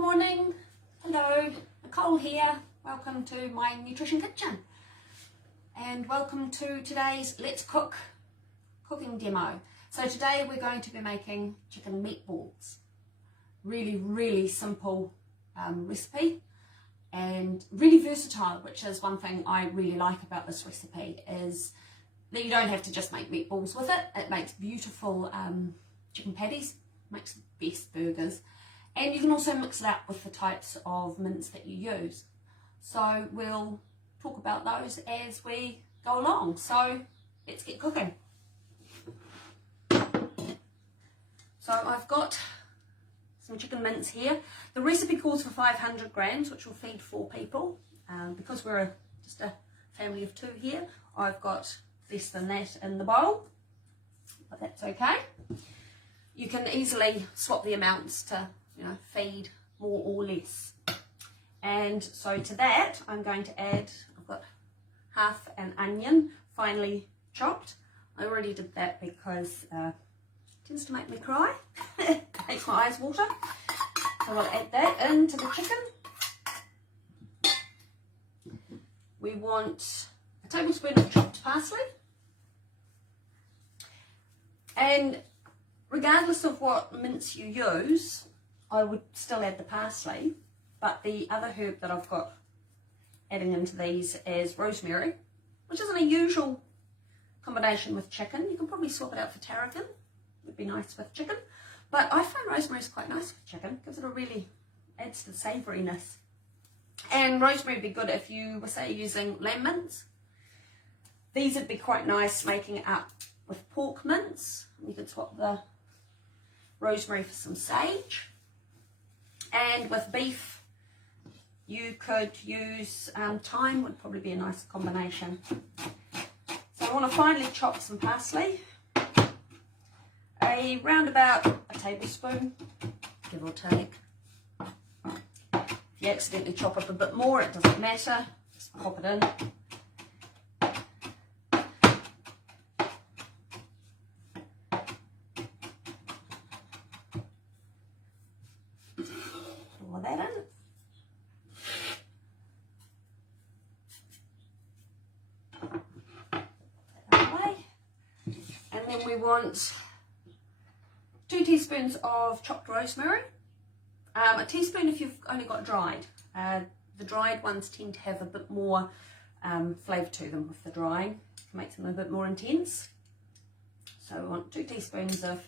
morning, hello, Nicole here, welcome to my nutrition kitchen and welcome to today's Let's Cook cooking demo. So today we're going to be making chicken meatballs. Really simple recipe and really versatile, which is one thing I really like about this recipe, is that you don't have to just make meatballs with it. It makes beautiful chicken patties, makes the best burgers. And you can also mix it up with the types of mince that you use. So we'll talk about those as we go along. So let's get cooking. So I've got some chicken mince here. The recipe calls for 500 grams, which will feed 4 people. Because we're just a family of 2 here, I've got less than that in the bowl, but that's okay. You can easily swap the amounts to feed more or less. And so to that, I'm going to add, I've got half an onion, finely chopped. I already did that because it tends to make me cry, makes my eyes water. So I'll add that into the chicken. We want a tablespoon of chopped parsley. And regardless of what mince you use, I would still add the parsley, but the other herb that I've got adding into these is rosemary, which isn't a usual combination with chicken. You can probably swap it out for tarragon, would be nice with chicken, but I find rosemary is quite nice with chicken, gives it a really, adds to the savouriness. And rosemary would be good if you were, say, using lamb mince. These would be quite nice making it up with pork mince. You could swap the rosemary for some sage. And with beef, you could use thyme, would probably be a nice combination. So I want to finely chop some parsley, around about a tablespoon, give or take. If you accidentally chop up a bit more, it doesn't matter, just pop it in. That in. That way. And then we want 2 teaspoons of chopped rosemary. A teaspoon if you've only got dried. The dried ones tend to have a bit more flavour to them with the drying. It makes them a bit more intense. So we want 2 teaspoons of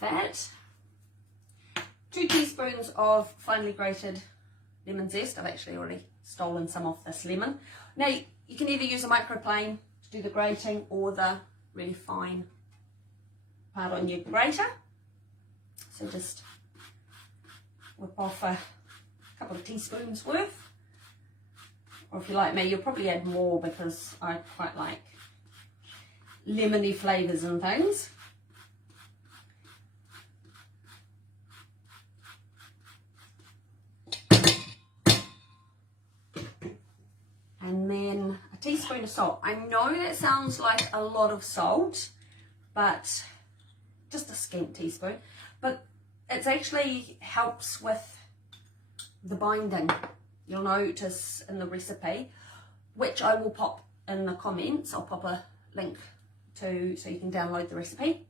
that. 2 teaspoons of finely grated lemon zest. I've actually already stolen some off this lemon. Now you can either use a microplane to do the grating or the really fine part on your grater. So just whip off a couple of teaspoons worth. Or if you're like me, you'll probably add more because I quite like lemony flavours and things. And then a teaspoon of salt. I know that sounds like a lot of salt, but just a scant teaspoon. But it actually helps with the binding. You'll notice in the recipe, which I will pop in the comments. I'll pop a link to so you can download the recipe.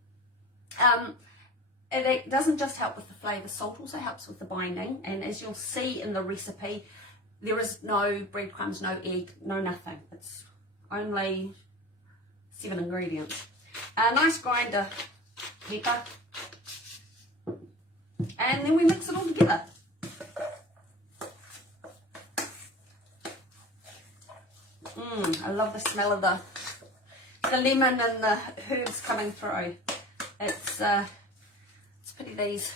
It doesn't just help with the flavour, salt also helps with the binding. And as you'll see in the recipe, there is no breadcrumbs, no egg, no nothing. It's only 7 ingredients. A nice grinder pepper. And then we mix it all together. I love the smell of the lemon and the herbs coming through. It's pity these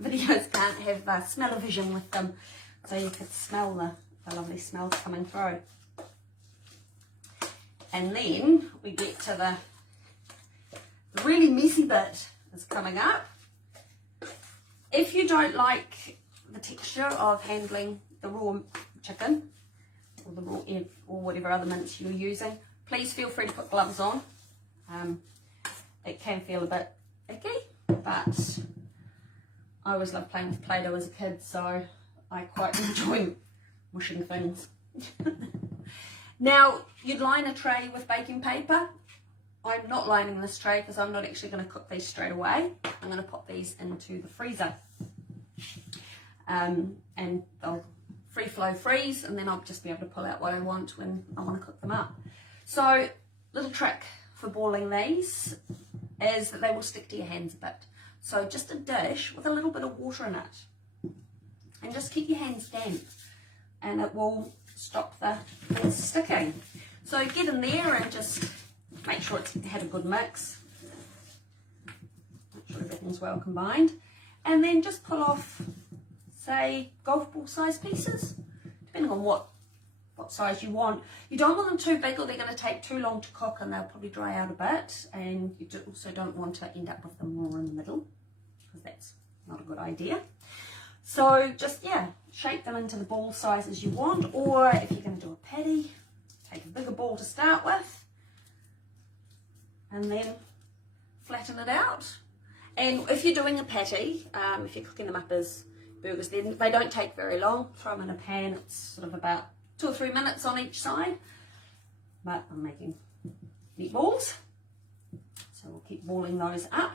videos can't have smell-o-vision with them. So you could smell the lovely smells coming through. And then we get to the really messy bit that's coming up. If you don't like the texture of handling the raw chicken, or the raw egg, or whatever other mince you're using, please feel free to put gloves on. It can feel a bit icky, but I always loved playing with Play-Doh as a kid, so I quite enjoy mushing things. Now, you'd line a tray with baking paper. I'm not lining this tray because I'm not actually going to cook these straight away. I'm going to pop these into the freezer. And they'll free flow freeze, and then I'll just be able to pull out what I want when I want to cook them up. So, little trick for balling these is that they will stick to your hands a bit. So just a dish with a little bit of water in it, and just keep your hands damp, and it will stop the things sticking. So get in there and just make sure it's had a good mix. Make sure everything's well combined, and then just pull off, say, golf ball size pieces, depending on what size you want. You don't want them too big or they're going to take too long to cook and they'll probably dry out a bit, and you also don't want to end up with them raw in the middle, because that's not a good idea. So just, yeah, shape them into the ball sizes you want, or if you're going to do a patty, take a bigger ball to start with and then flatten it out. And if you're doing a patty, if you're cooking them up as burgers, then they don't take very long. Throw them in a pan. It's sort of about 2 or 3 minutes on each side. But I'm making meatballs, so we'll keep balling those up.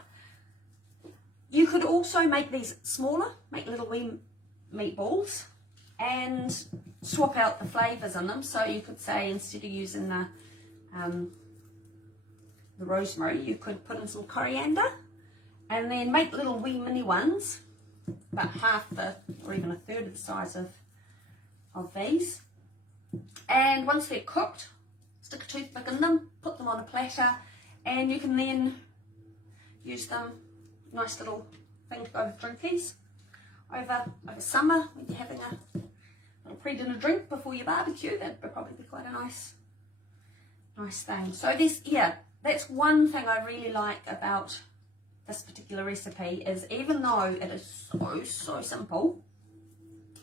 You could also make these smaller, make little wee meatballs, and swap out the flavours in them. So you could say, instead of using the rosemary, you could put in some coriander, and then make little wee mini ones, about half the, or even a third of the size of these. And once they're cooked, stick a toothpick in them, put them on a platter, and you can then use them, nice little thing to go with drinkies over summer when you're having a little pre-dinner drink before your barbecue. That'd probably be quite a nice thing. So this, yeah, that's one thing I really like about this particular recipe, is even though it is so simple,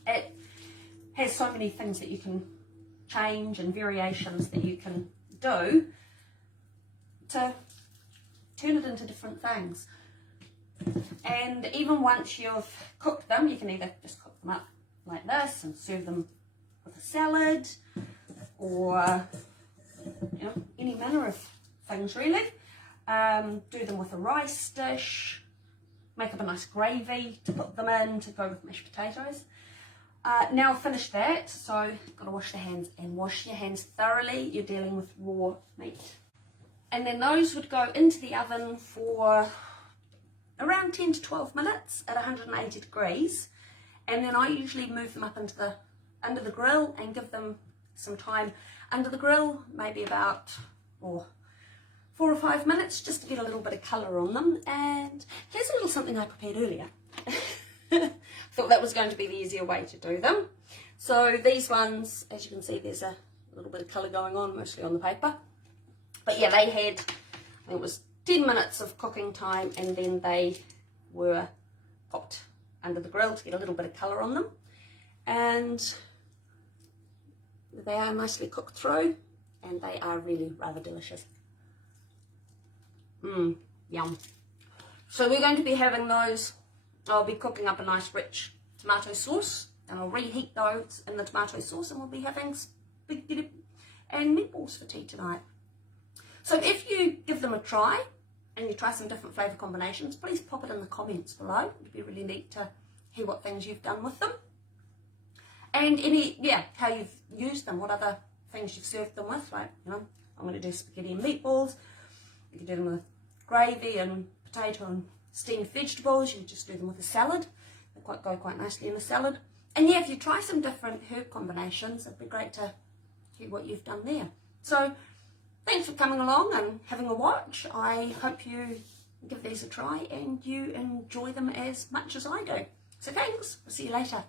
it has so many things that you can change and variations that you can do to turn it into different things. And even once you've cooked them, you can either just cook them up like this and serve them with a salad, or any manner of things really. Do them with a rice dish, make up a nice gravy to put them in to go with mashed potatoes. Now I've finished that, so got to wash the hands, and wash your hands thoroughly. You're dealing with raw meat. And then those would go into the oven for around 10 to 12 minutes at 180 degrees. And then I usually move them up into under the grill and give them some time under the grill, maybe about 4 or 5 minutes, just to get a little bit of colour on them. And here's a little something I prepared earlier. Thought that was going to be the easier way to do them. So these ones, as you can see, there's a little bit of colour going on, mostly on the paper. But yeah, they had, I think it was 10 minutes of cooking time, and then they were popped under the grill to get a little bit of colour on them. And they are nicely cooked through, and they are really rather delicious. Yum. So we're going to be having those. I'll be cooking up a nice rich tomato sauce, and I'll reheat those in the tomato sauce, and we'll be having spaghetti and meatballs for tea tonight. So if you give them a try and you try some different flavour combinations, please pop it in the comments below. It'd be really neat to hear what things you've done with them, and how you've used them, what other things you've served them with. Like, I'm going to do spaghetti and meatballs. You can do them with gravy and potato and steamed vegetables. You can just do them with a salad. They go quite nicely in a salad. And yeah, if you try some different herb combinations, it'd be great to hear what you've done there. So thanks for coming along and having a watch. I hope you give these a try and you enjoy them as much as I do. So thanks. I'll see you later.